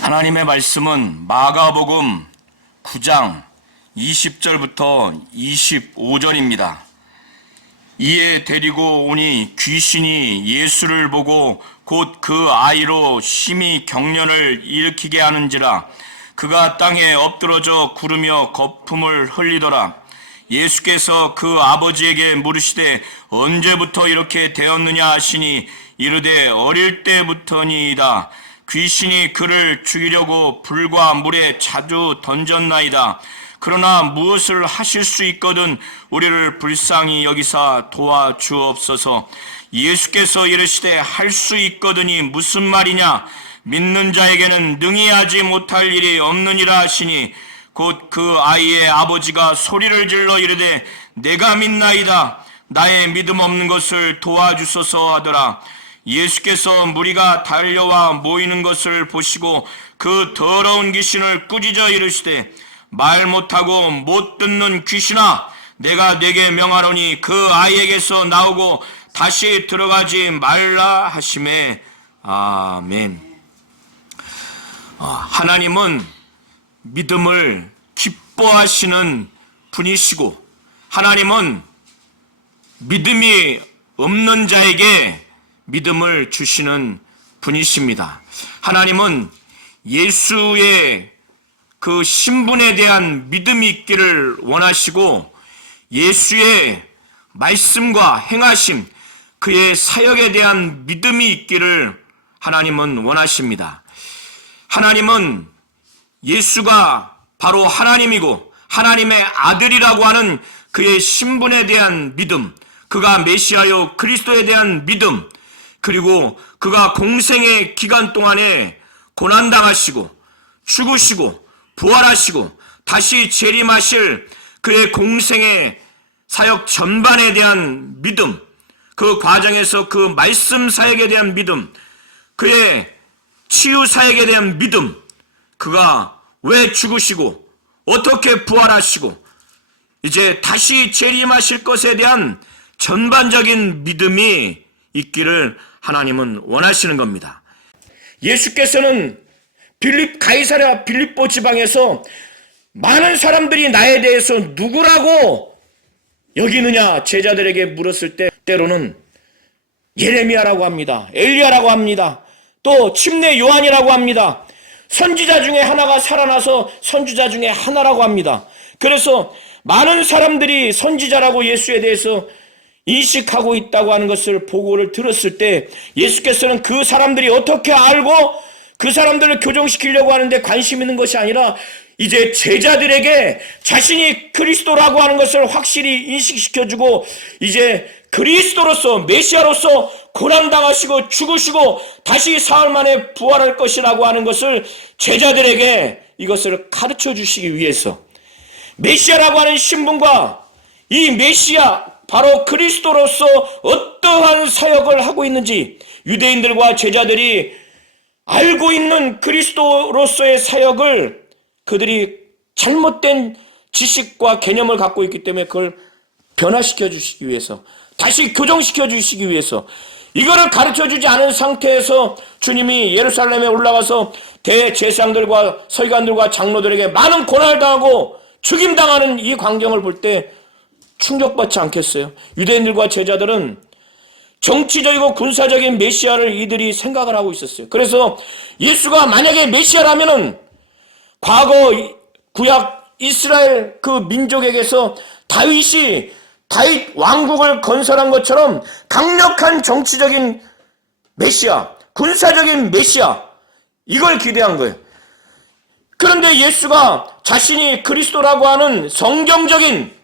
하나님의 말씀은 마가복음 9장 20절부터 25절입니다. 이에 데리고 오니 귀신이 예수를 보고 곧 그 아이로 심히 경련을 일으키게 하는지라. 그가 땅에 엎드러져 구르며 거품을 흘리더라. 예수께서 그 아버지에게 물으시되 언제부터 이렇게 되었느냐 하시니 이르되 어릴 때부터니이다. 귀신이 그를 죽이려고 불과 물에 자주 던졌나이다. 그러나 무엇을 하실 수 있거든 우리를 불쌍히 여기사 도와주옵소서. 예수께서 이르시되 할 수 있거든이 무슨 말이냐? 믿는 자에게는 능히 하지 못할 일이 없느니라 하시니 곧 그 아이의 아버지가 소리를 질러 이르되 내가 믿나이다. 나의 믿음 없는 것을 도와주소서 하더라. 예수께서 무리가 달려와 모이는 것을 보시고 그 더러운 귀신을 꾸짖어 이르시되 말 못하고 못 듣는 귀신아, 내가 네게 명하노니 그 아이에게서 나오고 다시 들어가지 말라 하시매. 아멘. 하나님은 믿음을 기뻐하시는 분이시고 하나님은 믿음이 없는 자에게 믿음을 주시는 분이십니다. 하나님은 예수의 그 신분에 대한 믿음이 있기를 원하시고 예수의 말씀과 행하심, 그의 사역에 대한 믿음이 있기를 하나님은 원하십니다. 하나님은 예수가 바로 하나님이고 하나님의 아들이라고 하는 그의 신분에 대한 믿음, 그가 메시아요 그리스도에 대한 믿음, 그리고 그가 공생의 기간 동안에 고난당하시고 죽으시고 부활하시고 다시 재림하실 그의 공생의 사역 전반에 대한 믿음, 그 과정에서 그 말씀 사역에 대한 믿음, 그의 치유 사역에 대한 믿음, 그가 왜 죽으시고 어떻게 부활하시고 이제 다시 재림하실 것에 대한 전반적인 믿음이 있기를 하나님은 원하시는 겁니다. 예수께서는 가이사랴 빌립보 지방에서 많은 사람들이 나에 대해서 누구라고 여기느냐 제자들에게 물었을 때 때로는 예레미야라고 합니다. 엘리야라고 합니다. 또 침례 요한이라고 합니다. 선지자 중에 하나가 살아나서 선지자 중에 하나라고 합니다. 그래서 많은 사람들이 선지자라고 예수에 대해서 인식하고 있다고 하는 것을 보고를 들었을 때 예수께서는 그 사람들이 어떻게 알고 그 사람들을 교정시키려고 하는데 관심 있는 것이 아니라 이제 제자들에게 자신이 그리스도라고 하는 것을 확실히 인식시켜주고 이제 그리스도로서 메시아로서 고난당하시고 죽으시고 다시 사흘 만에 부활할 것이라고 하는 것을 제자들에게 이것을 가르쳐 주시기 위해서 메시아라고 하는 신분과 이 메시아 바로 그리스도로서 어떠한 사역을 하고 있는지 유대인들과 제자들이 알고 있는 그리스도로서의 사역을 그들이 잘못된 지식과 개념을 갖고 있기 때문에 그걸 변화시켜 주시기 위해서 다시 교정시켜 주시기 위해서 이거를 가르쳐 주지 않은 상태에서 주님이 예루살렘에 올라가서 대제사장들과 서기관들과 장로들에게 많은 고난을 당하고 죽임당하는 이 광경을 볼 때 충격받지 않겠어요? 유대인들과 제자들은 정치적이고 군사적인 메시아를 이들이 생각을 하고 있었어요. 그래서 예수가 만약에 메시아라면은 과거 구약 이스라엘 그 민족에게서 다윗 왕국을 건설한 것처럼 강력한 정치적인 메시아, 군사적인 메시아, 이걸 기대한 거예요. 그런데 예수가 자신이 그리스도라고 하는 성경적인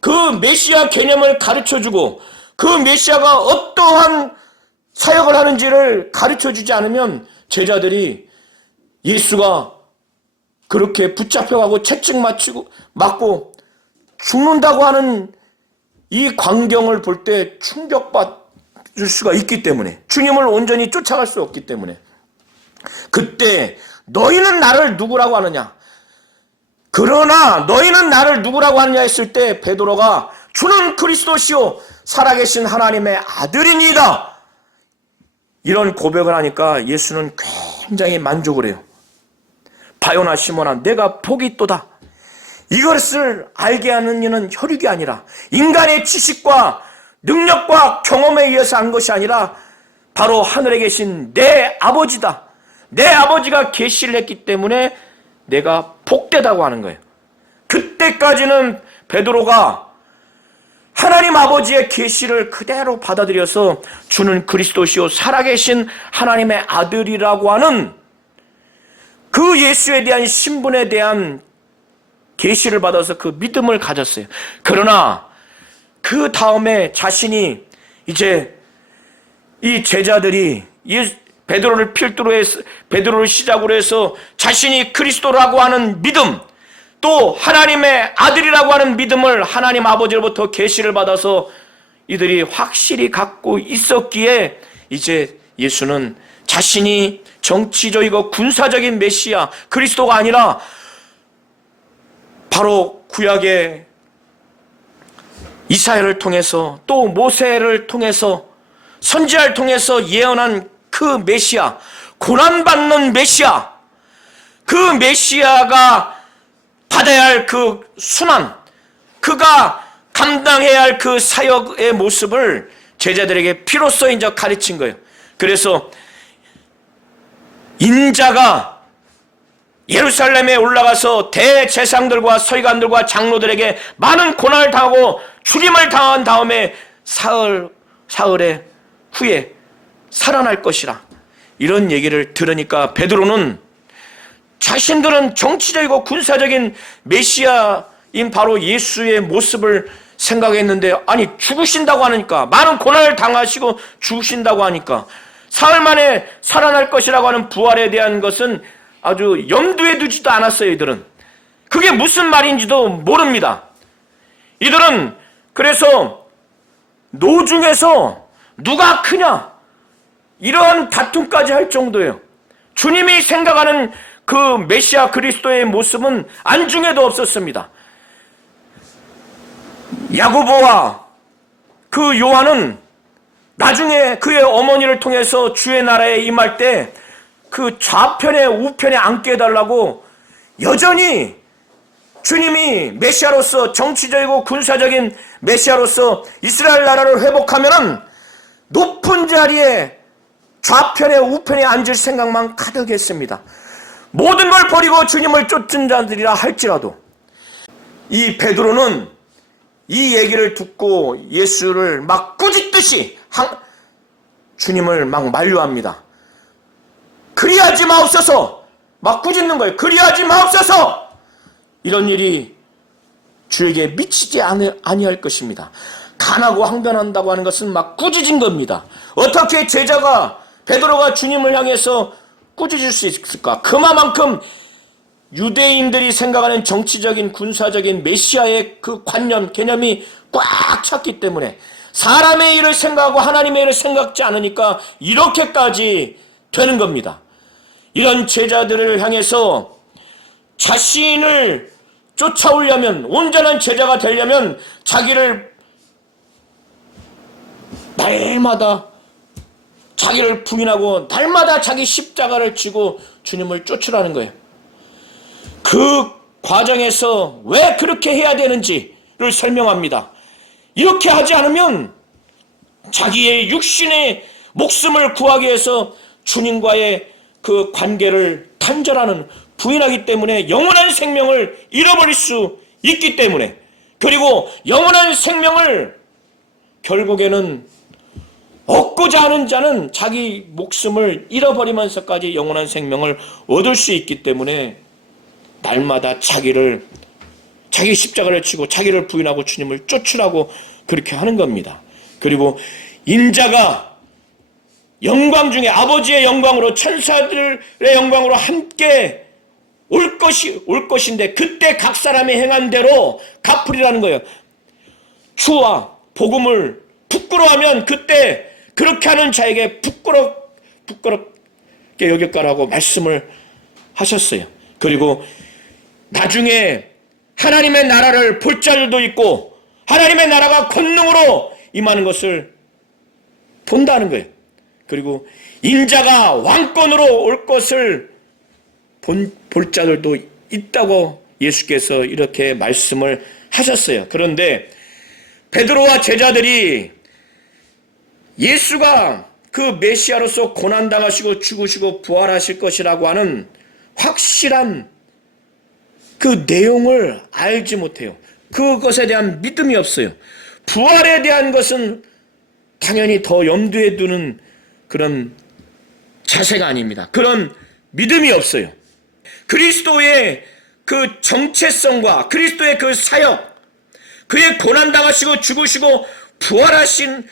그 메시아 개념을 가르쳐주고 그 메시아가 어떠한 사역을 하는지를 가르쳐주지 않으면 제자들이 예수가 그렇게 붙잡혀가고 채찍 맞고 죽는다고 하는 이 광경을 볼 때 충격받을 수가 있기 때문에 주님을 온전히 쫓아갈 수 없기 때문에 그때 너희는 나를 누구라고 하느냐? 그러나 너희는 나를 누구라고 하느냐 했을 때 베드로가 주는 그리스도시요 살아계신 하나님의 아들이니이다 이런 고백을 하니까 예수는 굉장히 만족을 해요. 바요나 시몬아, 내가 복이 있도다. 이것을 알게 하는 이는 혈육이 아니라 인간의 지식과 능력과 경험에 의해서 한 것이 아니라 바로 하늘에 계신 내 아버지다. 내 아버지가 계시를 했기 때문에 내가 복되다고 하는 거예요. 그때까지는 베드로가 하나님 아버지의 계시를 그대로 받아들여서 주는 그리스도시요 살아계신 하나님의 아들이라고 하는 그 예수에 대한 신분에 대한 계시를 받아서 그 믿음을 가졌어요. 그러나 그 다음에 자신이 이제 이 제자들이 베드로를 필두로 해서, 베드로를 시작으로 해서 자신이 그리스도라고 하는 믿음, 또 하나님의 아들이라고 하는 믿음을 하나님 아버지로부터 계시를 받아서 이들이 확실히 갖고 있었기에 이제 예수는 자신이 정치적이고 군사적인 메시아 그리스도가 아니라 바로 구약의 이사야를 통해서 또 모세를 통해서 선지자를 통해서 예언한 그 메시아, 고난받는 메시아, 그 메시아가 받아야 할 그 순환, 그가 감당해야 할 그 사역의 모습을 제자들에게 피로써 이제 가르친 거예요. 그래서 인자가 예루살렘에 올라가서 대제사장들과 서기관들과 장로들에게 많은 고난을 당하고 죽임을 당한 다음에 사흘에 후에 살아날 것이라, 이런 얘기를 들으니까 베드로는 자신들은 정치적이고 군사적인 메시아인 바로 예수의 모습을 생각했는데, 아니 죽으신다고 하니까, 많은 고난을 당하시고 죽으신다고 하니까 사흘 만에 살아날 것이라고 하는 부활에 대한 것은 아주 염두에 두지도 않았어요. 이들은 그게 무슨 말인지도 모릅니다. 이들은 그래서 노중에서 누가 크냐 이런 다툼까지 할 정도예요. 주님이 생각하는 그 메시아 그리스도의 모습은 안중에도 없었습니다. 야고보와 그 요한은 나중에 그의 어머니를 통해서 주의 나라에 임할 때 그 좌편에 우편에 앉게 해달라고 여전히 주님이 메시아로서 정치적이고 군사적인 메시아로서 이스라엘 나라를 회복하면은 높은 자리에 좌편에 우편에 앉을 생각만 가득했습니다. 모든 걸 버리고 주님을 쫓은 자들이라 할지라도 이 베드로는 이 얘기를 듣고 예수를 막 꾸짖듯이 주님을 막 만류합니다. 그리하지 마옵소서, 막 꾸짖는 거예요. 그리하지 마옵소서. 이런 일이 주에게 미치지 아니할 것입니다. 간하고 항변한다고 하는 것은 막 꾸짖은 겁니다. 어떻게 제자가 베드로가 주님을 향해서 꾸짖을 수 있을까? 그만큼 유대인들이 생각하는 정치적인 군사적인 메시아의 그 관념, 개념이 꽉 찼기 때문에 사람의 일을 생각하고 하나님의 일을 생각지 않으니까 이렇게까지 되는 겁니다. 이런 제자들을 향해서 자신을 쫓아오려면, 온전한 제자가 되려면 자기를 날마다 자기를 부인하고 날마다 자기 십자가를 지고 주님을 쫓으라는 거예요. 그 과정에서 왜 그렇게 해야 되는지를 설명합니다. 이렇게 하지 않으면 자기의 육신의 목숨을 구하기 위해서 주님과의 그 관계를 단절하는, 부인하기 때문에 영원한 생명을 잃어버릴 수 있기 때문에, 그리고 영원한 생명을 결국에는 얻고자 하는 자는 자기 목숨을 잃어버리면서까지 영원한 생명을 얻을 수 있기 때문에 날마다 자기 십자가를 치고 자기를 부인하고 주님을 쫓으라고 그렇게 하는 겁니다. 그리고 인자가 영광 중에 아버지의 영광으로 천사들의 영광으로 함께 올 것인데 그때 각 사람이 행한 대로 갚으리라는 거예요. 주와 복음을 부끄러워하면 그때 그렇게 하는 자에게 부끄럽게 여길 거라고 말씀을 하셨어요. 그리고 나중에 하나님의 나라를 볼 자들도 있고 하나님의 나라가 권능으로 임하는 것을 본다는 거예요. 그리고 인자가 왕권으로 올 것을 볼 자들도 있다고 예수께서 이렇게 말씀을 하셨어요. 그런데 베드로와 제자들이 예수가 그 메시아로서 고난당하시고 죽으시고 부활하실 것이라고 하는 확실한 그 내용을 알지 못해요. 그것에 대한 믿음이 없어요. 부활에 대한 것은 당연히 더 염두에 두는 그런 자세가 아닙니다. 그런 믿음이 없어요. 그리스도의 그 정체성과 그리스도의 그 사역, 그의 고난당하시고 죽으시고 부활하신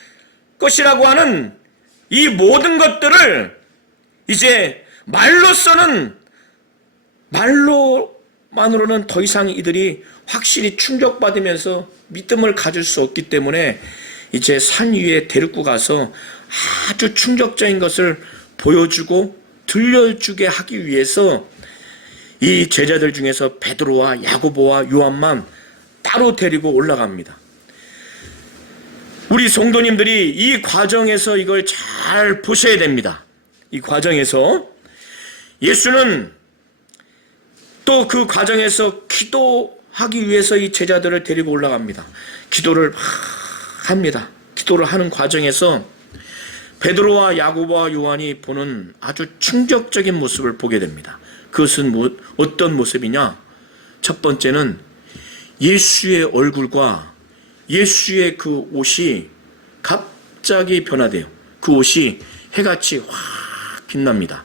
것이라고 하는 이 모든 것들을 이제 말로만으로는 더 이상 이들이 확실히 충격받으면서 믿음을 가질 수 없기 때문에 이제 산 위에 데리고 가서 아주 충격적인 것을 보여주고 들려주게 하기 위해서 이 제자들 중에서 베드로와 야고보와 요한만 따로 데리고 올라갑니다. 우리 성도님들이 이 과정에서 이걸 잘 보셔야 됩니다. 이 과정에서 예수는 또 그 과정에서 기도하기 위해서 이 제자들을 데리고 올라갑니다. 기도를 합니다. 기도를 하는 과정에서 베드로와 야고보와 요한이 보는 아주 충격적인 모습을 보게 됩니다. 그것은 어떤 모습이냐? 첫 번째는 예수의 얼굴과 예수의 그 옷이 갑자기 변화돼요. 그 옷이 해같이 확 빛납니다.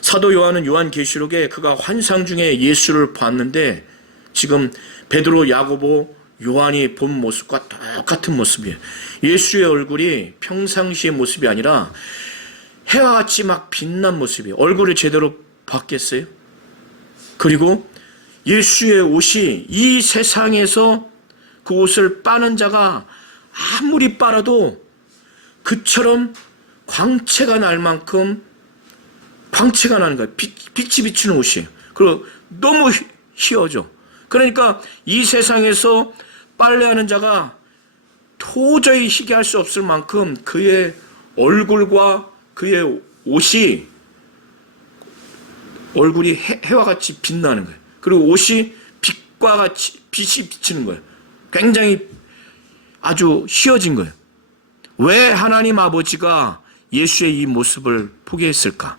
사도 요한은 요한계시록에 그가 환상 중에 예수를 봤는데 지금 베드로, 야고보, 요한이 본 모습과 똑같은 모습이에요. 예수의 얼굴이 평상시의 모습이 아니라 해와 같이 막 빛난 모습이에요. 얼굴을 제대로 봤겠어요? 그리고 예수의 옷이 이 세상에서 그 옷을 빠는 자가 아무리 빨아도 그처럼 광채가 날 만큼 광채가 나는 거예요. 빛이 비치는 옷이에요. 그리고 너무 희어져. 그러니까 이 세상에서 빨래하는 자가 도저히 희게 할 수 없을 만큼 그의 얼굴과 그의 옷이 얼굴이 해와 같이 빛나는 거예요. 그리고 옷이 빛과 같이 빛이 비치는 거예요. 굉장히 아주 희어진 거예요. 왜 하나님 아버지가 예수의 이 모습을 보게 했을까?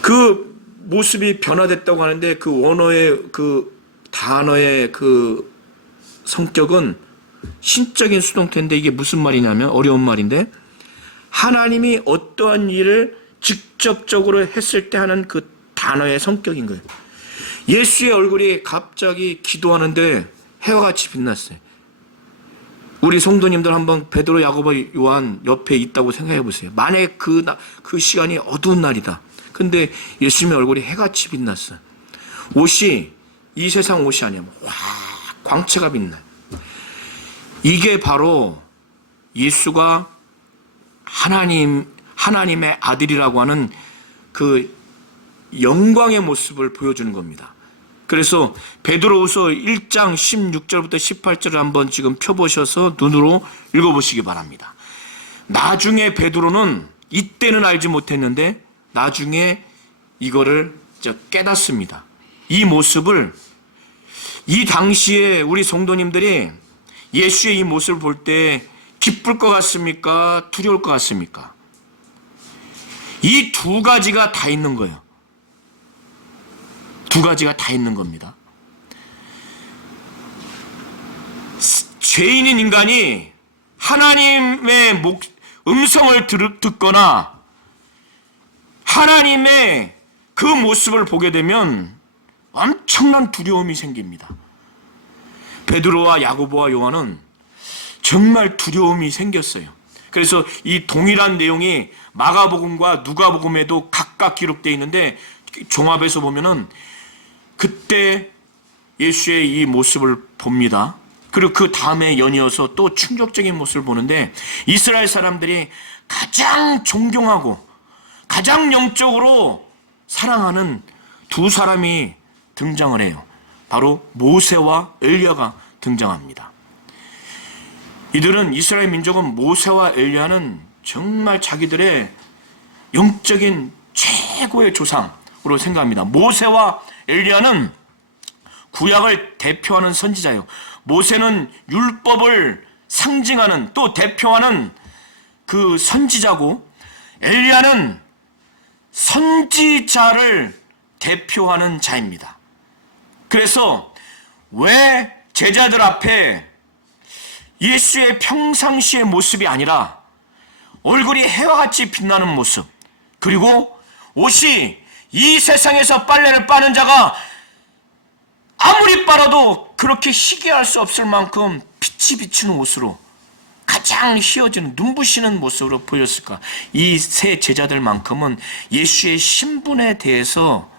그 모습이 변화됐다고 하는데 그 원어의 그 단어의 그 성격은 신적인 수동태인데 이게 무슨 말이냐면 어려운 말인데 하나님이 어떠한 일을 직접적으로 했을 때 하는 그 단어의 성격인 거예요. 예수의 얼굴이 갑자기 기도하는데 해와 같이 빛났어요. 우리 성도님들 한번 베드로, 야고보, 요한 옆에 있다고 생각해 보세요. 만약에 그 시간이 어두운 날이다. 근데 예수님의 얼굴이 해같이 빛났어요. 옷이 이 세상 옷이 아니야. 와, 광채가 빛나요. 이게 바로 예수가 하나님의 아들이라고 하는 그 영광의 모습을 보여주는 겁니다. 그래서 베드로후서 1장 16절부터 18절을 한번 지금 펴보셔서 눈으로 읽어보시기 바랍니다. 나중에 베드로는 이때는 알지 못했는데 나중에 이거를 깨닫습니다. 이 모습을 이 당시에 우리 성도님들이 예수의 이 모습을 볼 때 기쁠 것 같습니까? 두려울 것 같습니까? 이 두 가지가 다 있는 거예요. 두 가지가 다 있는 겁니다. 죄인인 인간이 하나님의 음성을 듣거나 하나님의 그 모습을 보게 되면 엄청난 두려움이 생깁니다. 베드로와 야고보와 요한은 정말 두려움이 생겼어요. 그래서 이 동일한 내용이 마가복음과 누가복음에도 각각 기록되어 있는데 종합해서 보면은 그때 예수의 이 모습을 봅니다. 그리고 그 다음에 연이어서 또 충격적인 모습을 보는데 이스라엘 사람들이 가장 존경하고 가장 영적으로 사랑하는 두 사람이 등장을 해요. 바로 모세와 엘리야가 등장합니다. 이들은 이스라엘 민족은 모세와 엘리야는 정말 자기들의 영적인 최고의 조상으로 생각합니다. 모세와 엘리야는 구약을 대표하는 선지자예요. 모세는 율법을 상징하는 또 대표하는 그 선지자고, 엘리야는 선지자를 대표하는 자입니다. 그래서 왜 제자들 앞에 예수의 평상시의 모습이 아니라 얼굴이 해와 같이 빛나는 모습, 그리고 옷이 이 세상에서 빨래를 빠는 자가 아무리 빨아도 그렇게 희귀할 수 없을 만큼 빛이 비치는 옷으로 가장 휘어지는 눈부시는 모습으로 보였을까? 이 세 제자들만큼은 예수의 신분에 대해서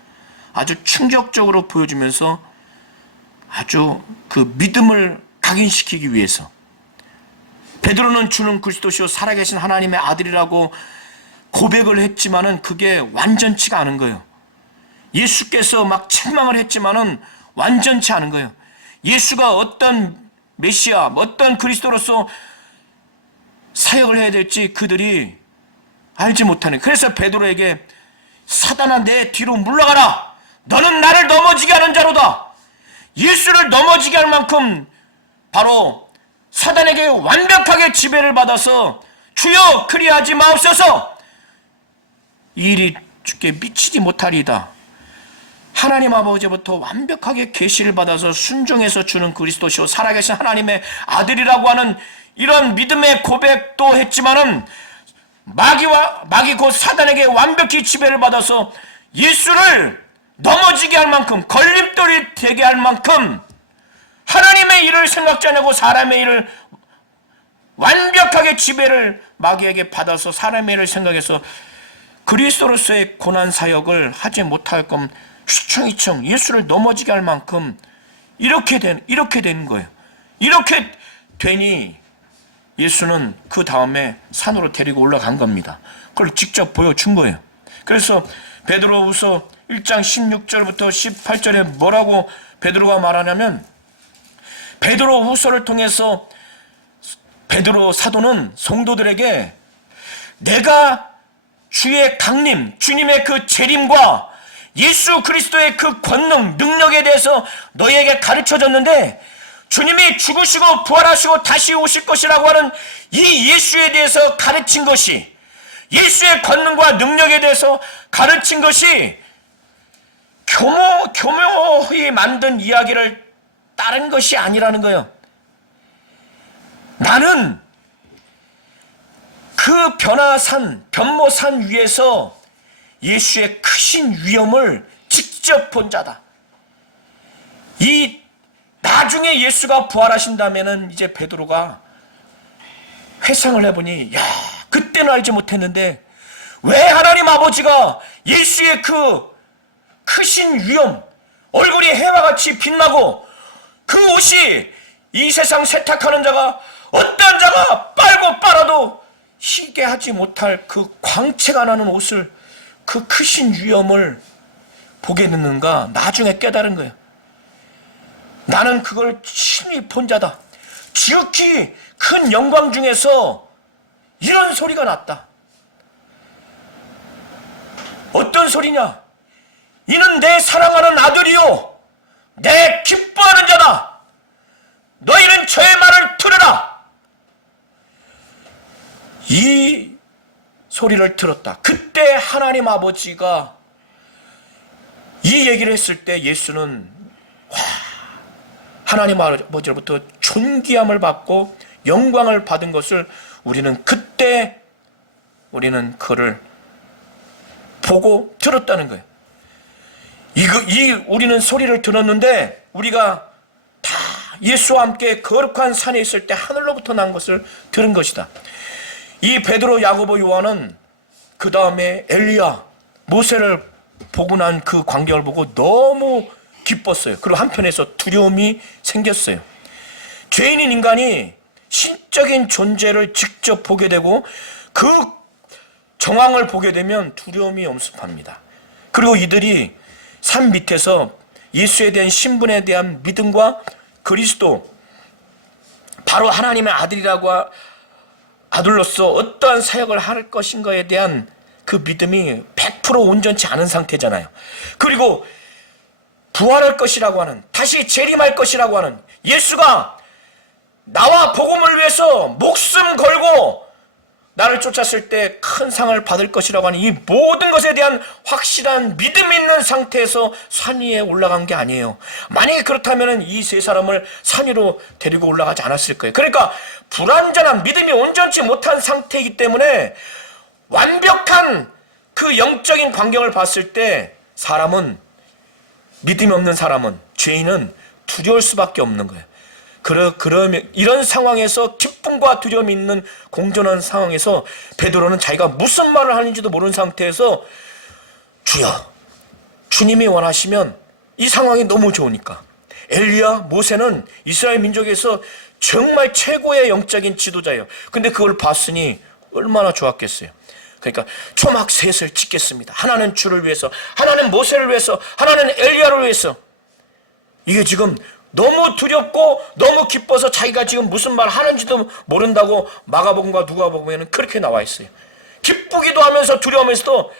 아주 충격적으로 보여주면서 아주 그 믿음을 각인시키기 위해서, 베드로는 주는 그리스도시요 살아계신 하나님의 아들이라고 고백을 했지만은 그게 완전치가 않은 거예요. 예수께서 막 책망을 했지만은 완전치 않은 거예요. 예수가 어떤 메시아, 어떤 그리스도로서 사역을 해야 될지 그들이 알지 못하네. 그래서 베드로에게 사단아 내 뒤로 물러가라. 너는 나를 넘어지게 하는 자로다. 예수를 넘어지게 할 만큼 바로 사단에게 완벽하게 지배를 받아서 주여 그리하지 마옵소서, 이 일이 주께 미치지 못하리이다. 하나님 아버지부터 완벽하게 계시를 받아서 순종해서 주는 그리스도시요 살아계신 하나님의 아들이라고 하는 이런 믿음의 고백도 했지만은 마귀 곧 사단에게 완벽히 지배를 받아서 예수를 넘어지게 할 만큼, 걸림돌이 되게 할 만큼 하나님의 일을 생각지 않고 사람의 일을 완벽하게 지배를 마귀에게 받아서 사람의 일을 생각해서 그리스도로서의 고난 사역을 하지 못할 건 휘청휘청 예수를 넘어지게 할 만큼 이렇게 된 거예요. 이렇게 되니 예수는 그 다음에 산으로 데리고 올라간 겁니다. 그걸 직접 보여준 거예요. 그래서 베드로후서 1장 16절부터 18절에 뭐라고 베드로가 말하냐면, 베드로후서를 통해서 베드로 사도는 성도들에게 내가 주의 강림, 주님의 그 재림과 예수 그리스도의 그 권능, 능력에 대해서 너희에게 가르쳐줬는데, 주님이 죽으시고 부활하시고 다시 오실 것이라고 하는 이 예수에 대해서 가르친 것이, 예수의 권능과 능력에 대해서 가르친 것이 교묘히 만든 이야기를 따른 것이 아니라는 거예요. 나는 그 변모산 위에서 예수의 크신 위엄을 직접 본 자다. 이 나중에 예수가 부활하신다면은 이제 베드로가 회상을 해보니, 야, 그때는 알지 못했는데 왜 하나님 아버지가 예수의 그 크신 위엄, 얼굴이 해와 같이 빛나고 그 옷이 이 세상 세탁하는 자가 어떤 자가 빨고 빨아도 희게 하지 못할 그 광채가 나는 옷을, 그 크신 위엄을 보게 됐는가 나중에 깨달은 거예요. 나는 그걸 친히 본 자다. 지극히 큰 영광 중에서 이런 소리가 났다. 어떤 소리냐? 이는 내 사랑하는 아들이요 내 기뻐하는 자다. 너희는 저의 말을 들으라. 이 소리를 들었다. 그때 하나님 아버지가 이 얘기를 했을 때 예수는 하나님 아버지로부터 존귀함을 받고 영광을 받은 것을 우리는 그를 보고 들었다는 거예요. 우리는 소리를 들었는데 우리가 다 예수와 함께 거룩한 산에 있을 때 하늘로부터 난 것을 들은 것이다. 이 베드로, 야고보, 요한은 그 다음에 엘리야, 모세를 보고 난 그 광경을 보고 너무 기뻤어요. 그리고 한편에서 두려움이 생겼어요. 죄인인 인간이 신적인 존재를 직접 보게 되고 그 정황을 보게 되면 두려움이 엄습합니다. 그리고 이들이 산 밑에서 예수에 대한 신분에 대한 믿음과 그리스도, 바로 하나님의 아들로서 어떠한 사역을 할 것인가에 대한 그 믿음이 100% 온전치 않은 상태잖아요. 그리고 부활할 것이라고 하는, 다시 재림할 것이라고 하는, 예수가 나와 복음을 위해서 목숨 걸고 나를 쫓았을 때 큰 상을 받을 것이라고 하는 이 모든 것에 대한 확실한 믿음이 있는 상태에서 산 위에 올라간 게 아니에요. 만약에 그렇다면 이 세 사람을 산 위로 데리고 올라가지 않았을 거예요. 그러니까 불완전한, 믿음이 온전치 못한 상태이기 때문에 완벽한 그 영적인 광경을 봤을 때 사람은, 믿음이 없는 사람은, 죄인은 두려울 수밖에 없는 거예요. 그러면 이런 상황에서, 기쁨과 두려움이 있는 공존한 상황에서 베드로는 자기가 무슨 말을 하는지도 모르는 상태에서, 주여, 주님이 원하시면, 이 상황이 너무 좋으니까, 엘리야, 모세는 이스라엘 민족에서 정말 최고의 영적인 지도자예요. 근데 그걸 봤으니 얼마나 좋았겠어요. 그러니까 초막 셋을 짓겠습니다. 하나는 주를 위해서, 하나는 모세를 위해서, 하나는 엘리야를 위해서. 이게 지금 너무 두렵고 너무 기뻐서 자기가 지금 무슨 말 하는지도 모른다고 마가복음과 누가복음에는 그렇게 나와 있어요. 기쁘기도 하면서 두려우면서도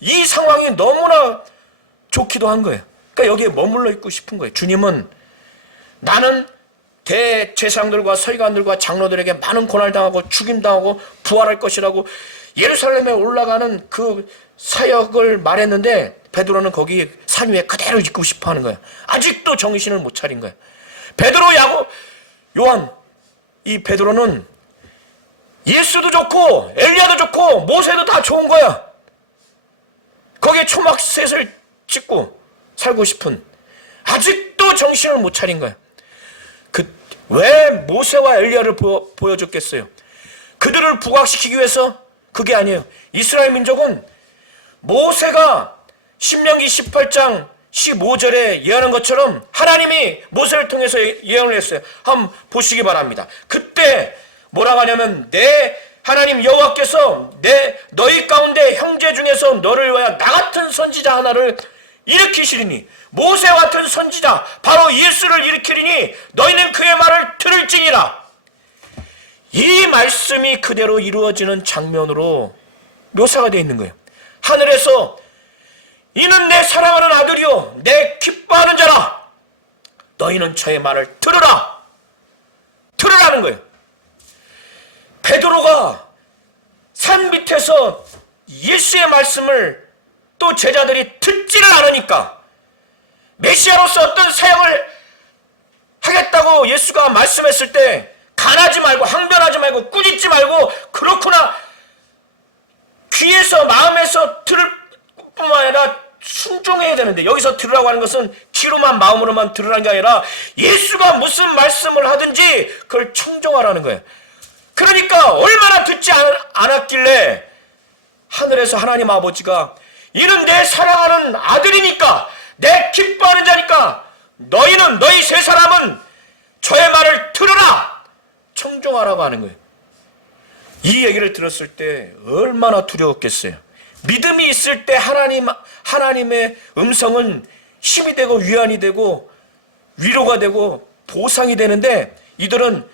이 상황이 너무나 좋기도 한 거예요. 그러니까 여기에 머물러 있고 싶은 거예요. 주님은 나는 대제사장들과 서기관들과 장로들에게 많은 고난을 당하고 죽임당하고 부활할 것이라고 예루살렘에 올라가는 그 사역을 말했는데 베드로는 거기 산 위에 그대로 있고 싶어 하는 거예요. 아직도 정신을 못 차린 거예요. 베드로, 야고, 요한, 이 베드로는 예수도 좋고 엘리야도 좋고 모세도 다 좋은 거야. 거기에 초막셋을 짓고 살고 싶은, 아직도 정신을 못 차린 거야. 왜 모세와 엘리야를 보여줬겠어요? 그들을 부각시키기 위해서? 그게 아니에요. 이스라엘 민족은 모세가 신명기 18장 15절에 예언한 것처럼 하나님이 모세를 통해서 예언을 했어요. 한번 보시기 바랍니다. 그때 뭐라고 하냐면, 내 하나님 여호와께서 너희 가운데 형제 중에서 너를 위하여 나 같은 선지자 하나를 일으키시리니, 모세와 같은 선지자 바로 예수를 일으키리니 너희는 그의 말을 들을지니라. 이 말씀이 그대로 이루어지는 장면으로 묘사가 되어 있는 거예요. 하늘에서 이는 내 사랑하는 아들이요 내 기뻐하는 자라, 너희는 저의 말을 들으라는 거예요. 베드로가 산 밑에서 예수의 말씀을 또 제자들이 듣지를 않으니까, 메시아로서 어떤 사역을 하겠다고 예수가 말씀했을 때 간하지 말고 항변하지 말고 꾸짖지 말고, 그렇구나, 귀에서 마음에서 들을 뿐만 아니라 순종해야 되는데, 여기서 들으라고 하는 것은 귀로만 마음으로만 들으라는 게 아니라 예수가 무슨 말씀을 하든지 그걸 청종하라는 거예요. 그러니까 얼마나 듣지 않았길래 하늘에서 하나님 아버지가 이는 내 사랑하는 아들이니까, 내 기뻐하는 자니까 너희 세 사람은 저의 말을 들으라, 청종하라고 하는 거예요. 이 얘기를 들었을 때 얼마나 두려웠겠어요. 믿음이 있을 때 하나님의 음성은 힘이 되고 위안이 되고 위로가 되고 보상이 되는데, 이들은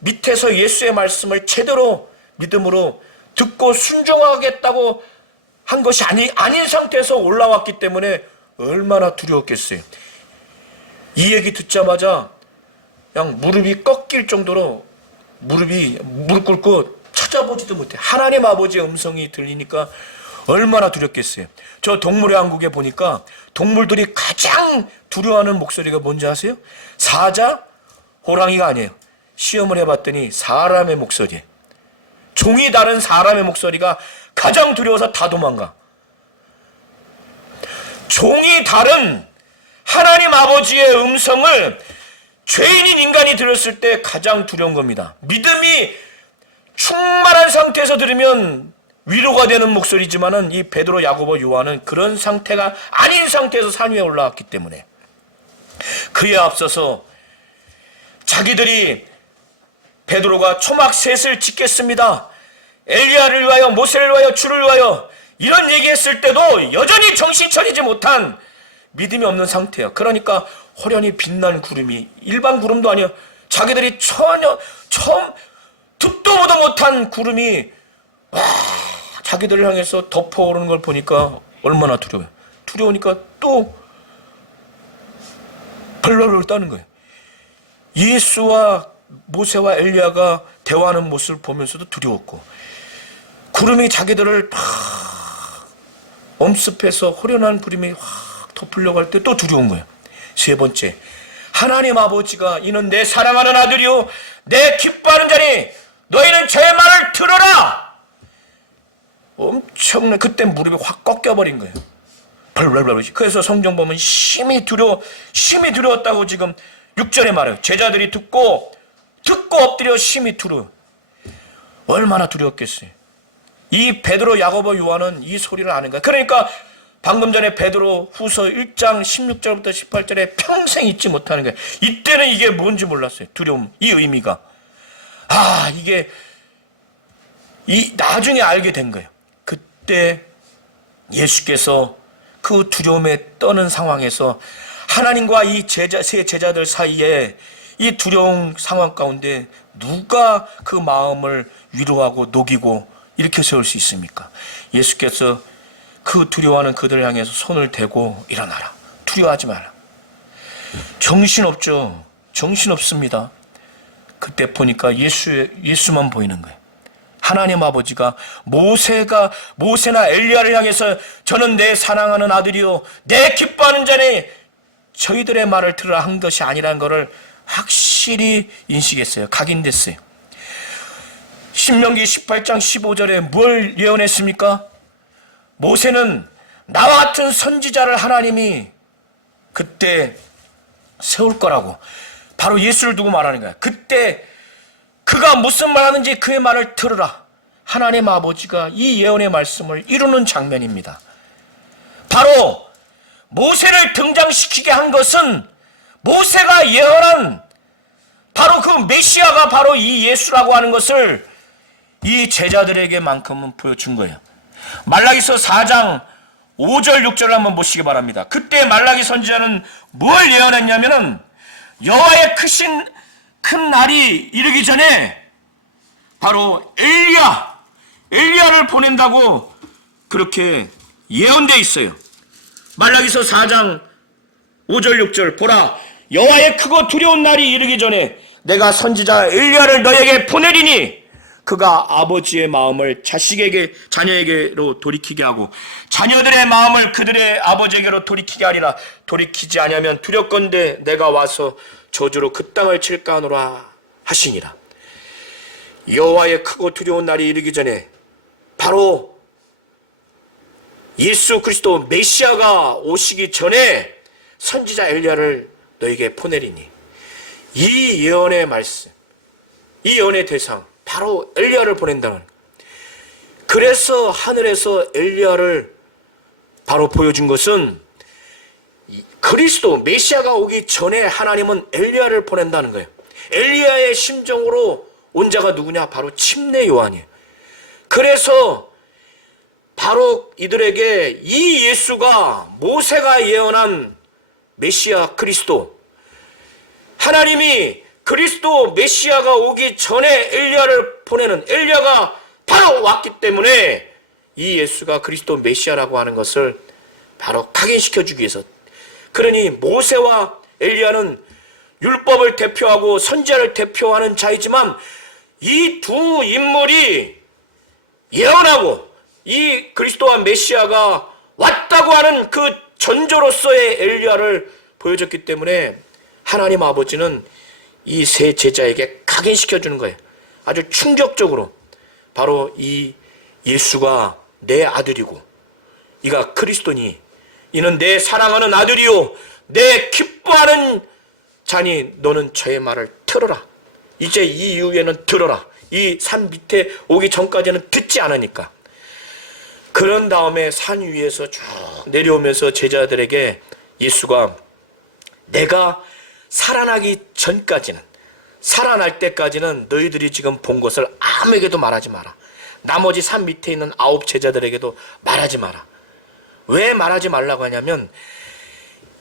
밑에서 예수의 말씀을 제대로 믿음으로 듣고 순종하겠다고 한 것이 아닌 상태에서 올라왔기 때문에 얼마나 두려웠겠어요. 이 얘기 듣자마자 그냥 무릎이 꺾일 정도로 무릎 꿇고 찾아보지도 못해. 하나님 아버지의 음성이 들리니까 얼마나 두렵겠어요. 저 동물의 왕국에 보니까 동물들이 가장 두려워하는 목소리가 뭔지 아세요? 사자, 호랑이가 아니에요. 시험을 해봤더니 사람의 목소리예요. 종이 다른 사람의 목소리가 가장 두려워서 다 도망가. 종이 다른 하나님 아버지의 음성을 죄인인 인간이 들었을 때 가장 두려운 겁니다. 믿음이 충만한 상태에서 들으면 위로가 되는 목소리지만은 이 베드로, 야고보, 요한은 그런 상태가 아닌 상태에서 산 위에 올라왔기 때문에, 그에 앞서서 자기들이 베드로가 초막 셋을 짓겠습니다, 엘리야를 위하여, 모세를 위하여, 주를 위하여, 이런 얘기했을 때도 여전히 정신 차리지 못한 믿음이 없는 상태예요. 그러니까 호련히 빛난 구름이, 일반 구름도 아니에요. 자기들이 처음 듣도 보도 못한 구름이 와 자기들을 향해서 덮어오르는 걸 보니까 얼마나 두려워요. 두려우니까 또 벌벌벌 떠는 거예요. 예수와 모세와 엘리야가 대화하는 모습을 보면서도 두려웠고, 구름이 자기들을 막 엄습해서 호련한 구름이 확 덮으려고 할 때 또 두려운 거예요. 세 번째, 하나님 아버지가 이는 내 사랑하는 아들이요 내 기뻐하는 자니 너희는 제 말을 들어라. 엄청난, 그때 무릎이 확 꺾여버린 거예요. 벌벌벌. 그래서 성경 보면 심히 두려웠다고 지금 6절에 말해요. 제자들이 듣고 엎드려 심히 두려워. 얼마나 두려웠겠어요. 이 베드로, 야고보, 요한은 이 소리를 아는 거야. 그러니까 방금 전에 베드로 후서 1장 16절부터 18절에 평생 잊지 못하는 거예요. 이때는 이게 뭔지 몰랐어요. 두려움, 이 의미가. 이게 나중에 알게 된 거예요. 그때 예수께서 그 두려움에 떠는 상황에서 하나님과 이 세 제자들 사이에 이 두려운 상황 가운데 누가 그 마음을 위로하고 녹이고 이렇게 세울 수 있습니까? 예수께서 그 두려워하는 그들을 향해서 손을 대고 일어나라. 두려워하지 마라. 정신없죠. 정신없습니다. 그때 보니까 예수만 보이는 거예요. 하나님 아버지가 모세나 엘리야를 향해서 저는 내 사랑하는 아들이요 내 기뻐하는 자니 저희들의 말을 들으라 한 것이 아니라는 것을 확실히 인식했어요. 각인됐어요. 신명기 18장 15절에 뭘 예언했습니까? 모세는 나와 같은 선지자를 하나님이 그때 세울 거라고 바로 예수를 두고 말하는 거야. 그때 그가 무슨 말하는지 그의 말을 들으라. 하나님 아버지가 이 예언의 말씀을 이루는 장면입니다. 바로 모세를 등장시키게 한 것은 모세가 예언한 바로 그 메시아가 바로 이 예수라고 하는 것을 이 제자들에게만큼은 보여준 거예요. 말라기서 4장 5절 6절을 한번 보시기 바랍니다. 그때 말라기 선지자는 뭘 예언했냐면은 여호와의 큰 날이 이르기 전에 바로 엘리야를 보낸다고 그렇게 예언되어 있어요. 말라기서 4장 5절 6절 보라 여호와의 크고 두려운 날이 이르기 전에 내가 선지자 엘리야를 너에게 보내리니 그가 아버지의 마음을 자녀에게로 돌이키게 하고 자녀들의 마음을 그들의 아버지에게로 돌이키게 하리라. 돌이키지 아니하면 두렵건대 내가 와서 저주로 그 땅을 칠까 하노라 하시니라. 여호와의 크고 두려운 날이 이르기 전에 바로 예수 그리스도 메시아가 오시기 전에 선지자 엘리야를 너에게 보내리니 이 예언의 말씀, 이 예언의 대상 바로 엘리야를 보낸다는 거예요. 그래서 하늘에서 엘리야를 바로 보여준 것은 그리스도 메시아가 오기 전에 하나님은 엘리야를 보낸다는 거예요. 엘리야의 심정으로 온 자가 누구냐? 바로 침례 요한이에요. 그래서 바로 이들에게 이 예수가 모세가 예언한 메시아 그리스도, 하나님이 그리스도 메시아가 오기 전에 엘리야를 보내는 엘리야가 바로 왔기 때문에 이 예수가 그리스도 메시아라고 하는 것을 바로 각인시켜주기 위해서. 그러니 모세와 엘리야는 율법을 대표하고 선지자를 대표하는 자이지만 이 두 인물이 예언하고 이 그리스도와 메시아가 왔다고 하는 그 전조로서의 엘리야를 보여줬기 때문에 하나님 아버지는 이 세 제자에게 각인시켜주는 거예요. 아주 충격적으로 바로 이 예수가 내 아들이고 이가 그리스도니 이는 내 사랑하는 아들이요 내 기뻐하는 자니 너는 저의 말을 들어라. 이제 이 이후에는 들어라. 이 산 밑에 오기 전까지는 듣지 않으니까. 그런 다음에 산 위에서 쭉 내려오면서 제자들에게 예수가 내가 살아나기 전까지는, 살아날 때까지는 너희들이 지금 본 것을 아무에게도 말하지 마라. 나머지 산 밑에 있는 9 제자들에게도 말하지 마라. 왜 말하지 말라고 하냐면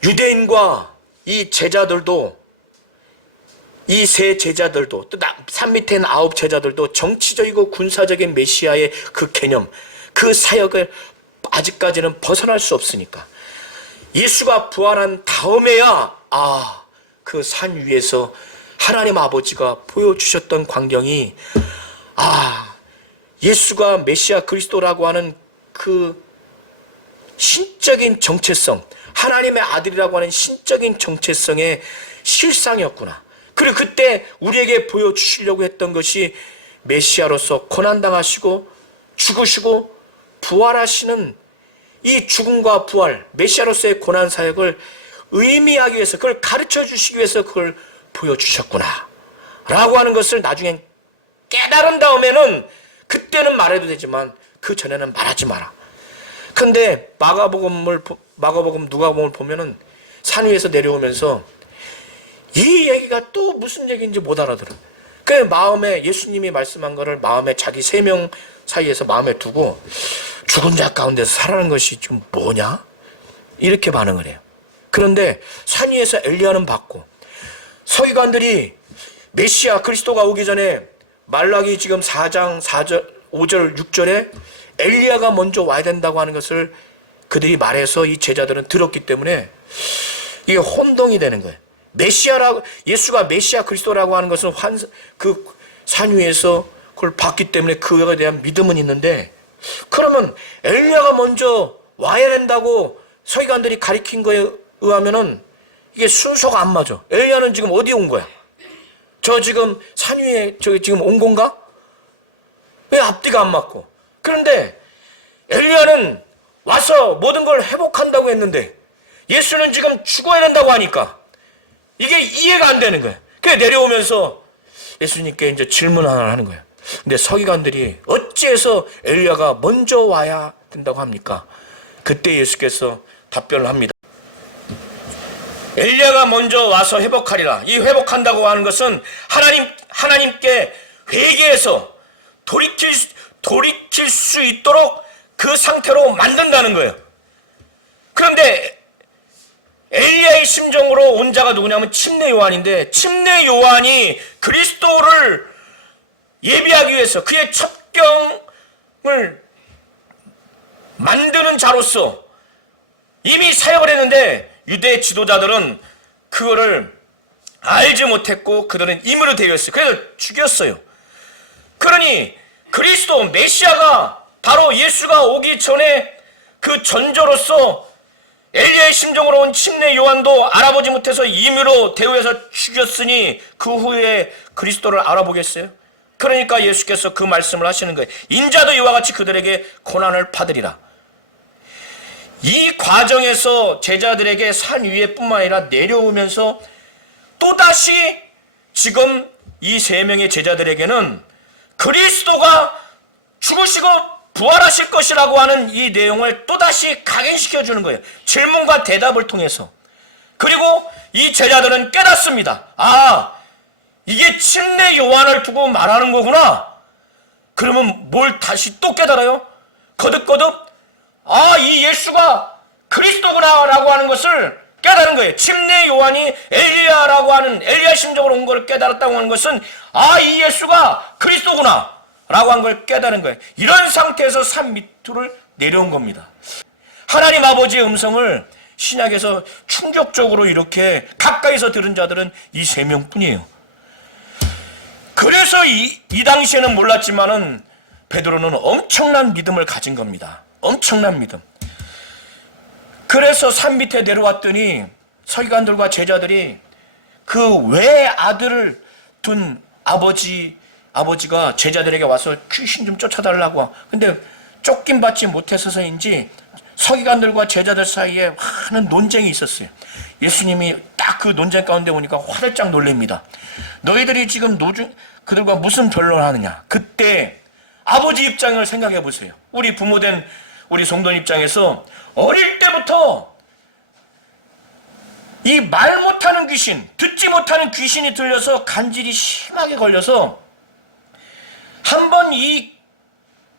유대인과 이 제자들도, 이 세 제자들도, 또 산 밑에 있는 9 제자들도 정치적이고 군사적인 메시아의 그 개념, 그 사역을 아직까지는 벗어날 수 없으니까 예수가 부활한 다음에야 그 산 위에서 하나님 아버지가 보여주셨던 광경이 예수가 메시아 그리스도라고 하는 그 신적인 정체성, 하나님의 아들이라고 하는 신적인 정체성의 실상이었구나. 그리고 그때 우리에게 보여주시려고 했던 것이 메시아로서 고난당하시고 죽으시고 부활하시는 이 죽음과 부활, 메시아로서의 고난 사역을 의미하기 위해서, 그걸 가르쳐 주시기 위해서 그걸 보여주셨구나 라고 하는 것을 나중엔 깨달은 다음에는, 그때는 말해도 되지만 그 전에는 말하지 마라. 근데 마가복음 누가복음을 보면은 산 위에서 내려오면서 이 얘기가 또 무슨 얘기인지 못 알아들어. 그 마음에 예수님이 말씀한 거를 마음에 자기 세 명 사이에서 마음에 두고 죽은 자 가운데서 살아난 것이 좀 뭐냐? 이렇게 반응을 해요. 그런데 산 위에서 엘리야는 봤고, 서기관들이 메시아 그리스도가 오기 전에 말라기 지금 4장 4절 5절 6절에 엘리야가 먼저 와야 된다고 하는 것을 그들이 말해서 이 제자들은 들었기 때문에 이게 혼동이 되는 거예요. 예수가 메시아 그리스도라고 하는 것은 그 산 위에서 그걸 봤기 때문에 그거에 대한 믿음은 있는데, 그러면 엘리야가 먼저 와야 된다고 서기관들이 가리킨 거에 의하면은 이게 순서가 안 맞아. 엘리야는 지금 어디 온 거야? 저 지금 산 위에 지금 온 건가? 왜 앞뒤가 안 맞고? 그런데 엘리야는 와서 모든 걸 회복한다고 했는데 예수는 지금 죽어야 된다고 하니까 이게 이해가 안 되는 거예요. 그래 내려오면서 예수님께 이제 질문 하나 하는 거예요. 근데 서기관들이 어찌해서 엘리야가 먼저 와야 된다고 합니까? 그때 예수께서 답변을 합니다. 엘리야가 먼저 와서 회복하리라. 이 회복한다고 하는 것은 하나님께 회개해서 돌이킬 수 있도록 그 상태로 만든다는 거예요. 그런데 엘리야의 심정으로 온 자가 누구냐면 침례 요한인데, 침례 요한이 그리스도를 예비하기 위해서 그의 첩경을 만드는 자로서 이미 사역을 했는데 유대 지도자들은 그거를 알지 못했고 그들은 임으로 대였어요. 그래서 죽였어요. 그러니 그리스도 메시아가 바로 예수가 오기 전에 그 전조로서 엘리야의 심정으로 온 침례 요한도 알아보지 못해서 임의로 대우해서 죽였으니 그 후에 그리스도를 알아보겠어요? 그러니까 예수께서 그 말씀을 하시는 거예요. 인자도 이와 같이 그들에게 고난을 받으리라. 이 과정에서 제자들에게 산 위에 뿐만 아니라 내려오면서 또다시 지금 이 세 명의 제자들에게는 그리스도가 죽으시고 부활하실 것이라고 하는 이 내용을 또다시 각인시켜 주는 거예요. 질문과 대답을 통해서. 그리고 이 제자들은 깨닫습니다. 이게 침례 요한을 두고 말하는 거구나. 그러면 뭘 다시 또 깨달아요? 거듭거듭 이 예수가 그리스도구나 라고 하는 것을 깨달은 거예요. 침례 요한이 엘리야라고 하는 엘리야 심정으로 온 걸 깨달았다고 하는 것은 이 예수가 그리스도구나 라고 한 걸 깨달은 거예요. 이런 상태에서 산 밑으로 내려온 겁니다. 하나님 아버지의 음성을 신약에서 충격적으로 이렇게 가까이서 들은 자들은 이 세 명뿐이에요. 그래서 이 당시에는 몰랐지만은 베드로는 엄청난 믿음을 가진 겁니다. 엄청난 믿음. 그래서 산 밑에 내려왔더니 서기관들과 제자들이 그 왜 아들을 둔 아버지가 제자들에게 와서 귀신 좀 쫓아달라고. 근데 쫓긴 받지 못해서인지 서기관들과 제자들 사이에 많은 논쟁이 있었어요. 예수님이 딱 그 논쟁 가운데 오니까 화들짝 놀랍니다. 너희들이 지금 그들과 무슨 변론하느냐. 그때 아버지 입장을 생각해 보세요. 우리 부모된 우리 성도님 입장에서 어릴 때부터 이 말 못하는 귀신, 듣지 못하는 귀신이 들려서 간질이 심하게 걸려서 한번 이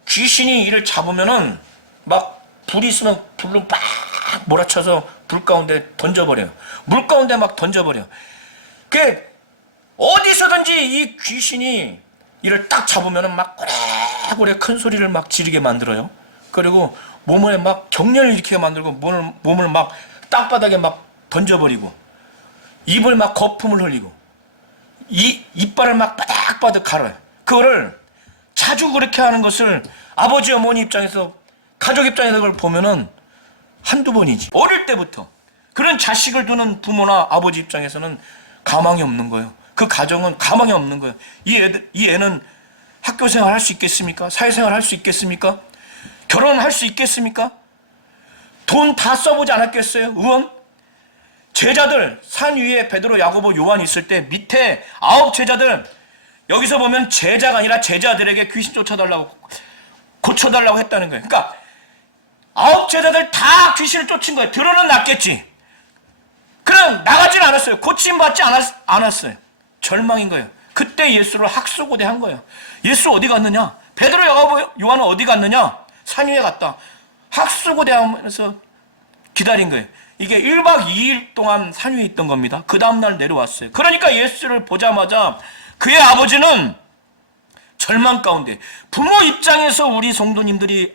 귀신이 이를 잡으면은 막 불이 있으면 불로 막 몰아쳐서 불 가운데 던져버려요. 물 가운데 막 던져버려요. 그 어디서든지 이 귀신이 이를 딱 잡으면은 막 고래고래 큰 소리를 막 지르게 만들어요. 그리고 몸을 막 경련을 일으키게 만들고 몸을 막 땅바닥에 막 던져버리고 입을 막 거품을 흘리고 이빨을 막 바닥바닥 갈아요. 그거를 자주 그렇게 하는 것을 아버지 어머니 입장에서 가족 입장에서 그걸 보면은 한두 번이지. 어릴 때부터 그런 자식을 두는 부모나 아버지 입장에서는 가망이 없는 거예요. 그 가정은 가망이 없는 거예요. 이 애는 학교 생활 할 수 있겠습니까? 사회생활 할 수 있겠습니까? 결혼할 수 있겠습니까? 돈 다 써보지 않았겠어요? 의원? 제자들 산 위에 베드로, 야고보, 요한 있을 때 밑에 9 제자들, 여기서 보면 제자가 아니라 제자들에게 귀신 쫓아달라고 고쳐달라고 했다는 거예요. 그러니까 9 제자들 다 귀신을 쫓은 거예요. 들어는 났겠지. 그냥 나가진 않았어요. 고침받지 않았어요. 절망인 거예요. 그때 예수를 학수고대한 거예요. 예수 어디 갔느냐? 베드로, 야고보, 요한은 어디 갔느냐? 산 위에 갔다. 학수고대하면서 기다린 거예요. 이게 1박 2일 동안 산 위에 있던 겁니다. 그 다음날 내려왔어요. 그러니까 예수를 보자마자 그의 아버지는 절망 가운데, 부모 입장에서 우리 성도님들이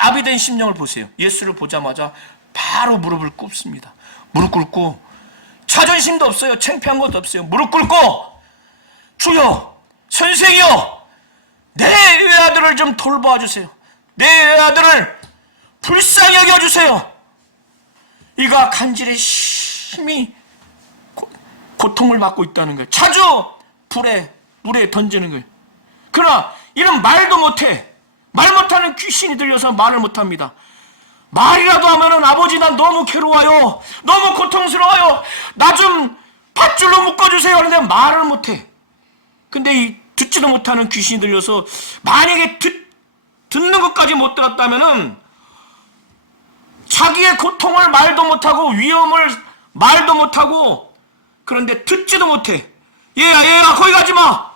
아비된 심령을 보세요. 예수를 보자마자 바로 무릎을 꿇습니다. 무릎 꿇고 자존심도 없어요. 창피한 것도 없어요. 무릎 꿇고 주여, 선생이여, 내 외아들을 좀 돌보아 주세요. 내 외아들을 불쌍히 여겨주세요. 이가 간질에 심히 고통을 받고 있다는 거예요. 자주 물에 던지는 거예요. 그러나 이런 말도 못해. 말 못하는 귀신이 들려서 말을 못합니다. 말이라도 하면은 아버지 난 너무 괴로워요. 너무 고통스러워요. 나 좀 밧줄로 묶어주세요. 그런데 말을 못해. 근데 이 듣지도 못하는 귀신이 들려서 만약에 듣는 것까지 못 들었다면은 자기의 고통을 말도 못하고 위험을 말도 못하고 그런데 듣지도 못해. 얘야 거기 가지 마.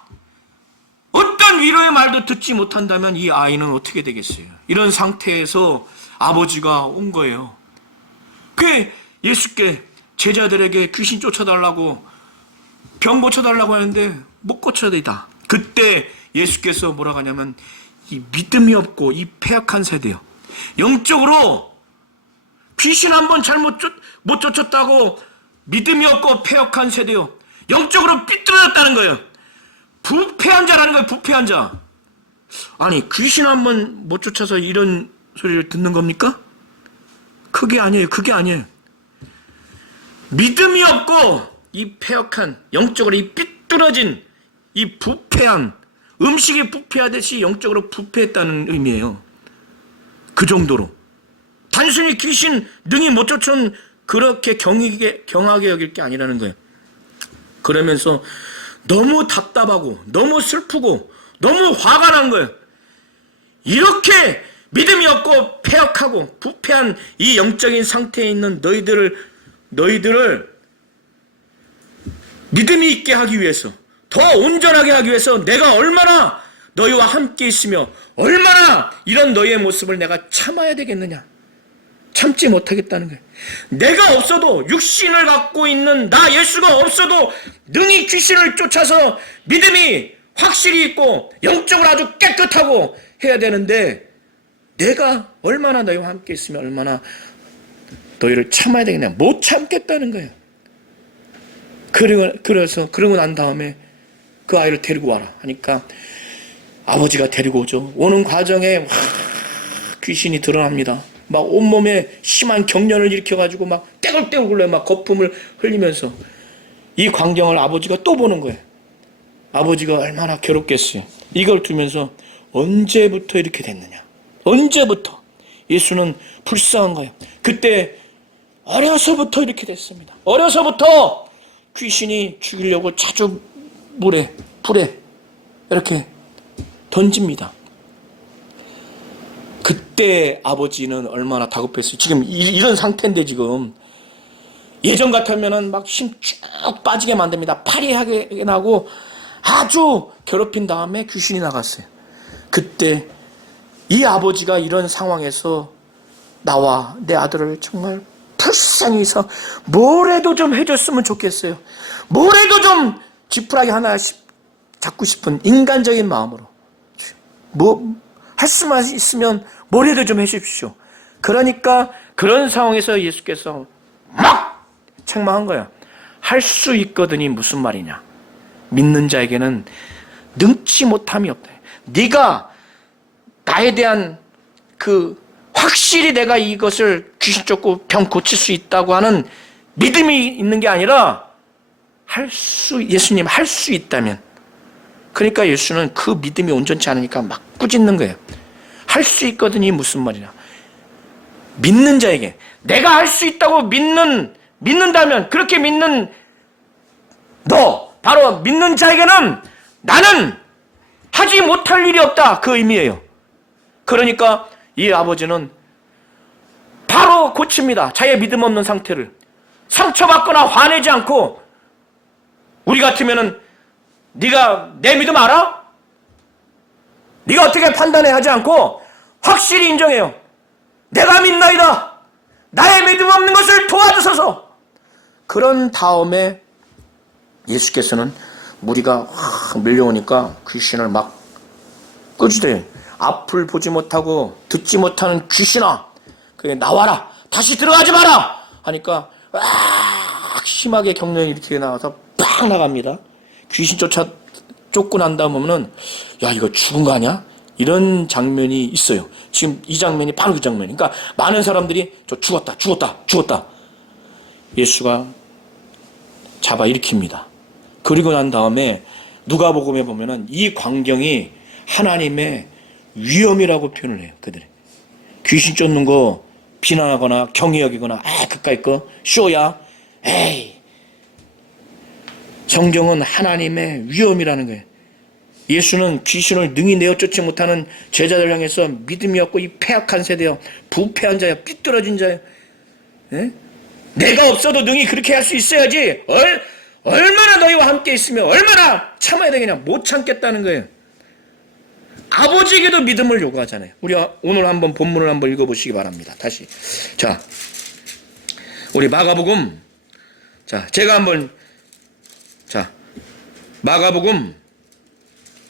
어떤 위로의 말도 듣지 못한다면 이 아이는 어떻게 되겠어요? 이런 상태에서 아버지가 온 거예요. 그 예수께 제자들에게 귀신 쫓아달라고 병 고쳐달라고 하는데 못 고쳐야되다. 그때 예수께서 뭐라고 하냐면 이 믿음이 없고 이 패역한 세대요. 영적으로 귀신 한번 못 쫓았다고 믿음이 없고 패역한 세대요. 영적으로 삐뚤어졌다는 거예요. 부패한 자라는 거예요. 부패한 자. 아니 귀신 한번 못 쫓아서 이런 소리를 듣는 겁니까? 그게 아니에요. 믿음이 없고 이 패역한 영적으로 이 삐뚤어진 이 부패한 음식이 부패하듯이 영적으로 부패했다는 의미예요. 그 정도로 단순히 귀신 능히 못 쫓은 그렇게 경하게 여길 게 아니라는 거예요. 그러면서 너무 답답하고 너무 슬프고 너무 화가 난 거예요. 이렇게 믿음이 없고 패역하고 부패한 이 영적인 상태에 있는 너희들을 믿음이 있게 하기 위해서, 더 온전하게 하기 위해서 내가 얼마나 너희와 함께 있으며 얼마나 이런 너희의 모습을 내가 참아야 되겠느냐. 참지 못하겠다는 거예요. 내가 없어도, 육신을 갖고 있는 나 예수가 없어도 능히 귀신을 쫓아서 믿음이 확실히 있고 영적으로 아주 깨끗하고 해야 되는데 내가 얼마나 너희와 함께 있으면 얼마나 너희를 참아야 되겠냐. 못 참겠다는 거예요. 그래서 그러고 난 다음에 그 아이를 데리고 와라 하니까 아버지가 데리고 오죠. 오는 과정에 귀신이 드러납니다. 막 온몸에 심한 경련을 일으켜가지고 막 떼굴떼굴 굴러요. 막 거품을 흘리면서 이 광경을 아버지가 또 보는 거예요. 아버지가 얼마나 괴롭겠어요. 이걸 두면서 언제부터 이렇게 됐느냐. 언제부터. 예수는 불쌍한 거예요. 그때 어려서부터 이렇게 됐습니다. 어려서부터 귀신이 죽이려고 자주 불에 이렇게 던집니다. 그때 아버지는 얼마나 다급했어요. 지금 이런 상태인데 지금 예전 같으면은 막 힘 쭉 빠지게 만듭니다. 파리하게 나고 아주 괴롭힌 다음에 귀신이 나갔어요. 그때 이 아버지가 이런 상황에서 나와 내 아들을 정말 불쌍히 해서 뭐라도 좀 해줬으면 좋겠어요. 뭐라도 좀 지푸라기 하나 잡고 싶은 인간적인 마음으로 할 수만 있으면 뭐라도 좀 해주십시오. 그러니까 그런 상황에서 예수께서 막 책망한 거야. 할 수 있거든이 무슨 말이냐. 믿는 자에게는 능치 못함이 없다. 네가 나에 대한 확실히 내가 이것을 귀신 쫓고 병 고칠 수 있다고 하는 믿음이 있는 게 아니라 예수님 할 수 있다면, 그러니까 예수는 그 믿음이 온전치 않으니까 막 꾸짖는 거예요. 할 수 있거든이 무슨 말이냐. 믿는 자에게 내가 할 수 있다고 믿는다면, 그렇게 믿는 바로 믿는 자에게는 나는 하지 못할 일이 없다, 그 의미예요. 그러니까 이 아버지는 바로 고칩니다. 자기의 믿음 없는 상태를. 상처받거나 화내지 않고, 우리 같으면은 네가 내 믿음 알아? 네가 어떻게 판단해 하지 않고 확실히 인정해요. 내가 믿나이다. 나의 믿음 없는 것을 도와주소서. 그런 다음에 예수께서는 무리가 확 밀려오니까 귀신을 막 끄주대요. 앞을 보지 못하고 듣지 못하는 귀신아, 그게 나와라. 다시 들어가지 마라 하니까 막 심하게 경련이 이렇게 나와서 팍 나갑니다. 귀신 쫓고 난 다음 보면은 야, 이거 죽은 거 아니야? 이런 장면이 있어요. 지금 이 장면이 바로 그 장면이에요. 그러니까 많은 사람들이 저 죽었다. 예수가 잡아 일으킵니다. 그리고 난 다음에 누가복음에 보면은 이 광경이 하나님의 위엄이라고 표현을 해요. 그들이 귀신 쫓는 거 비난하거나 경히 여기거나 그까이 거 쇼야. 에이, 성경은 하나님의 위엄이라는 거예요. 예수는 귀신을 능히 내어 쫓지 못하는 제자들 향해서 믿음이 없고 이 패악한 세대여, 부패한 자여, 삐뚤어진 자여, 내가 없어도 능히 그렇게 할 수 있어야지. 얼마나 너희와 함께 있으면 얼마나 참아야 되겠냐. 못 참겠다는 거예요. 아버지에게도 믿음을 요구하잖아요. 우리 오늘 한번 본문을 한번 읽어보시기 바랍니다. 다시. 자, 우리 마가복음. 자, 제가 한번, 마가복음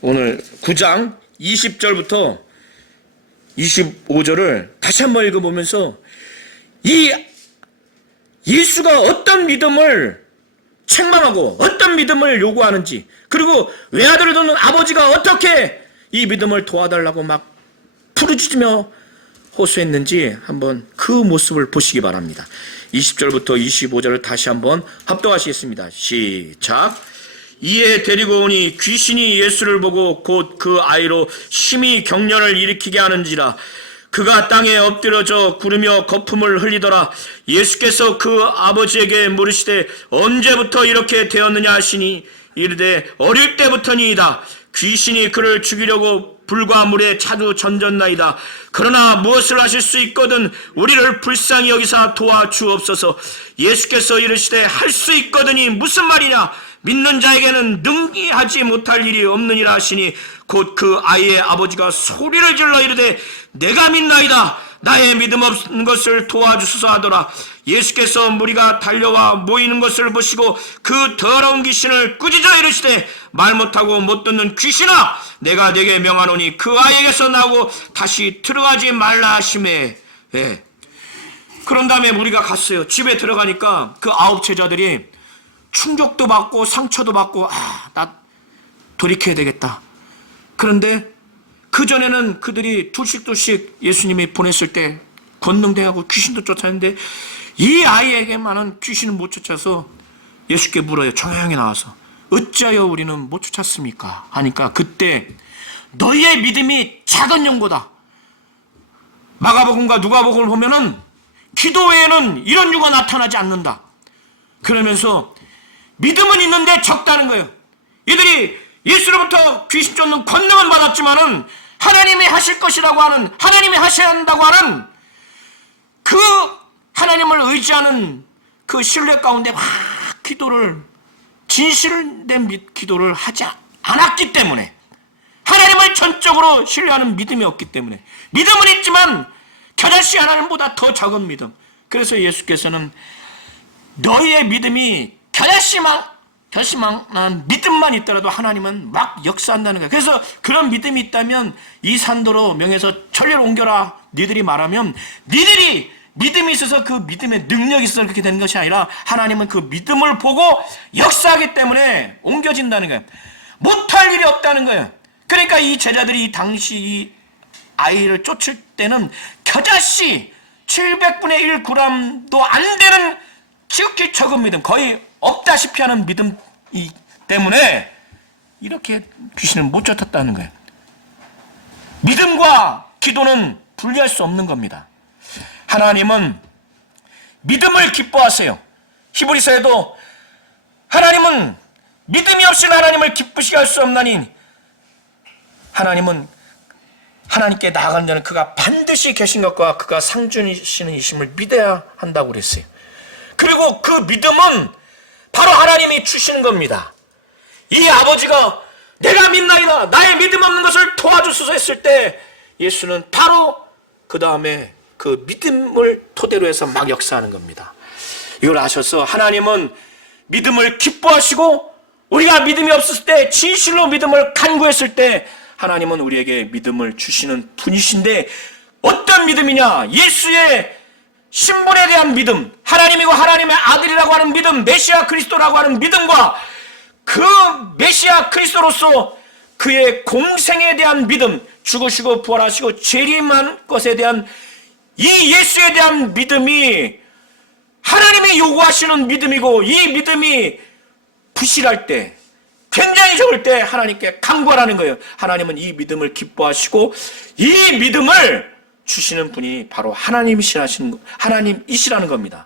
오늘 9장 20절부터 25절을 다시 한번 읽어보면서 이 예수가 어떤 믿음을 책망하고 어떤 믿음을 요구하는지, 그리고 외아들을 돕는 아버지가 어떻게 이 믿음을 도와달라고 막 부르짖으며 호소했는지 한번 그 모습을 보시기 바랍니다. 20절부터 25절을 다시 한번 합독하시겠습니다. 시작. 이에 데리고 오니 귀신이 예수를 보고 곧 그 아이로 심히 경련을 일으키게 하는지라. 그가 땅에 엎드려져 구르며 거품을 흘리더라. 예수께서 그 아버지에게 물으시되 언제부터 이렇게 되었느냐 하시니 이르되 어릴 때부터니이다. 귀신이 그를 죽이려고 불과 물에 자주 던졌나이다. 그러나 무엇을 하실 수 있거든 우리를 불쌍히 여기사 도와주옵소서. 예수께서 이르시되 할 수 있거든이 무슨 말이냐. 믿는 자에게는 능히 하지 못할 일이 없느니라 하시니 곧 그 아이의 아버지가 소리를 질러 이르되 내가 믿나이다. 나의 믿음 없는 것을 도와주소서 하더라. 예수께서 무리가 달려와 모이는 것을 보시고 그 더러운 귀신을 꾸짖어 이르시되 말 못하고 못 듣는 귀신아, 내가 네게 명하노니 그 아이에게서 나오고 다시 들어가지 말라 하시매. 그런 다음에 무리가 갔어요. 집에 들어가니까 그 9 제자들이 충격도 받고 상처도 받고 나 돌이켜야 되겠다. 그런데 그전에는 그들이 둘씩 예수님이 보냈을 때 권능대하고 귀신도 쫓았는데 이 아이에게만은 귀신을 못 쫓아서 예수께 물어요. 조용히 나와서 어찌하여 우리는 못 쫓았습니까? 하니까 그때 너희의 믿음이 작은 용고다. 마가복음과 누가복음을 보면은 기도 외에는 이런 유가 나타나지 않는다. 그러면서 믿음은 있는데 적다는 거예요. 이들이 예수로부터 귀신 쫓는 권능은 받았지만은 하나님이 하실 것이라고 하는, 하나님이 하셔야 한다고 하는 그 하나님을 의지하는 그 신뢰 가운데 막 기도를, 진실된 기도를 하지 않았기 때문에, 하나님을 전적으로 신뢰하는 믿음이 없기 때문에, 믿음은 있지만 겨자씨 하나님보다 더 적은 믿음. 그래서 예수께서는 너희의 믿음이 겨자씨만 결심한 믿음만 있더라도 하나님은 막 역사한다는 거예요. 그래서 그런 믿음이 있다면 이 산도로 명해서 천리를 옮겨라 니들이 말하면 니들이 믿음이 있어서 그 믿음의 능력이 있어서 그렇게 되는 것이 아니라 하나님은 그 믿음을 보고 역사하기 때문에 옮겨진다는 거예요. 못할 일이 없다는 거예요. 그러니까 이 제자들이 당시 이 아이를 쫓을 때는 겨자씨 700분의 1 g도 안 되는 지극히 적은 믿음, 거의 없다시피 하는 믿음이 때문에 이렇게 귀신을 못 쫓았다는 거예요. 믿음과 기도는 분리할 수 없는 겁니다. 하나님은 믿음을 기뻐하세요. 히브리서에도 하나님은 믿음이 없이는 하나님을 기쁘시게 할 수 없나니 하나님은 하나님께 나아가는 자는 그가 반드시 계신 것과 그가 상주시는 이심을 믿어야 한다고 그랬어요. 그리고 그 믿음은 바로 하나님이 주시는 겁니다. 이 아버지가 내가 믿나이다 나의 믿음 없는 것을 도와주소서 했을 때 예수는 바로 그 다음에 그 믿음을 토대로 해서 막 역사하는 겁니다. 이걸 아셔서 하나님은 믿음을 기뻐하시고 우리가 믿음이 없었을 때 진실로 믿음을 간구했을 때 하나님은 우리에게 믿음을 주시는 분이신데 어떤 믿음이냐? 예수의 신분에 대한 믿음, 하나님이고 하나님의 아들이라고 하는 믿음, 메시아 그리스도라고 하는 믿음과 그 메시아 그리스도로서 그의 공생에 대한 믿음, 죽으시고 부활하시고 재림한 것에 대한 이 예수에 대한 믿음이 하나님이 요구하시는 믿음이고 이 믿음이 부실할 때 굉장히 적을 때 하나님께 간구하라는 거예요. 하나님은 이 믿음을 기뻐하시고 이 믿음을 주시는 분이 바로 하나님이시라는 겁니다.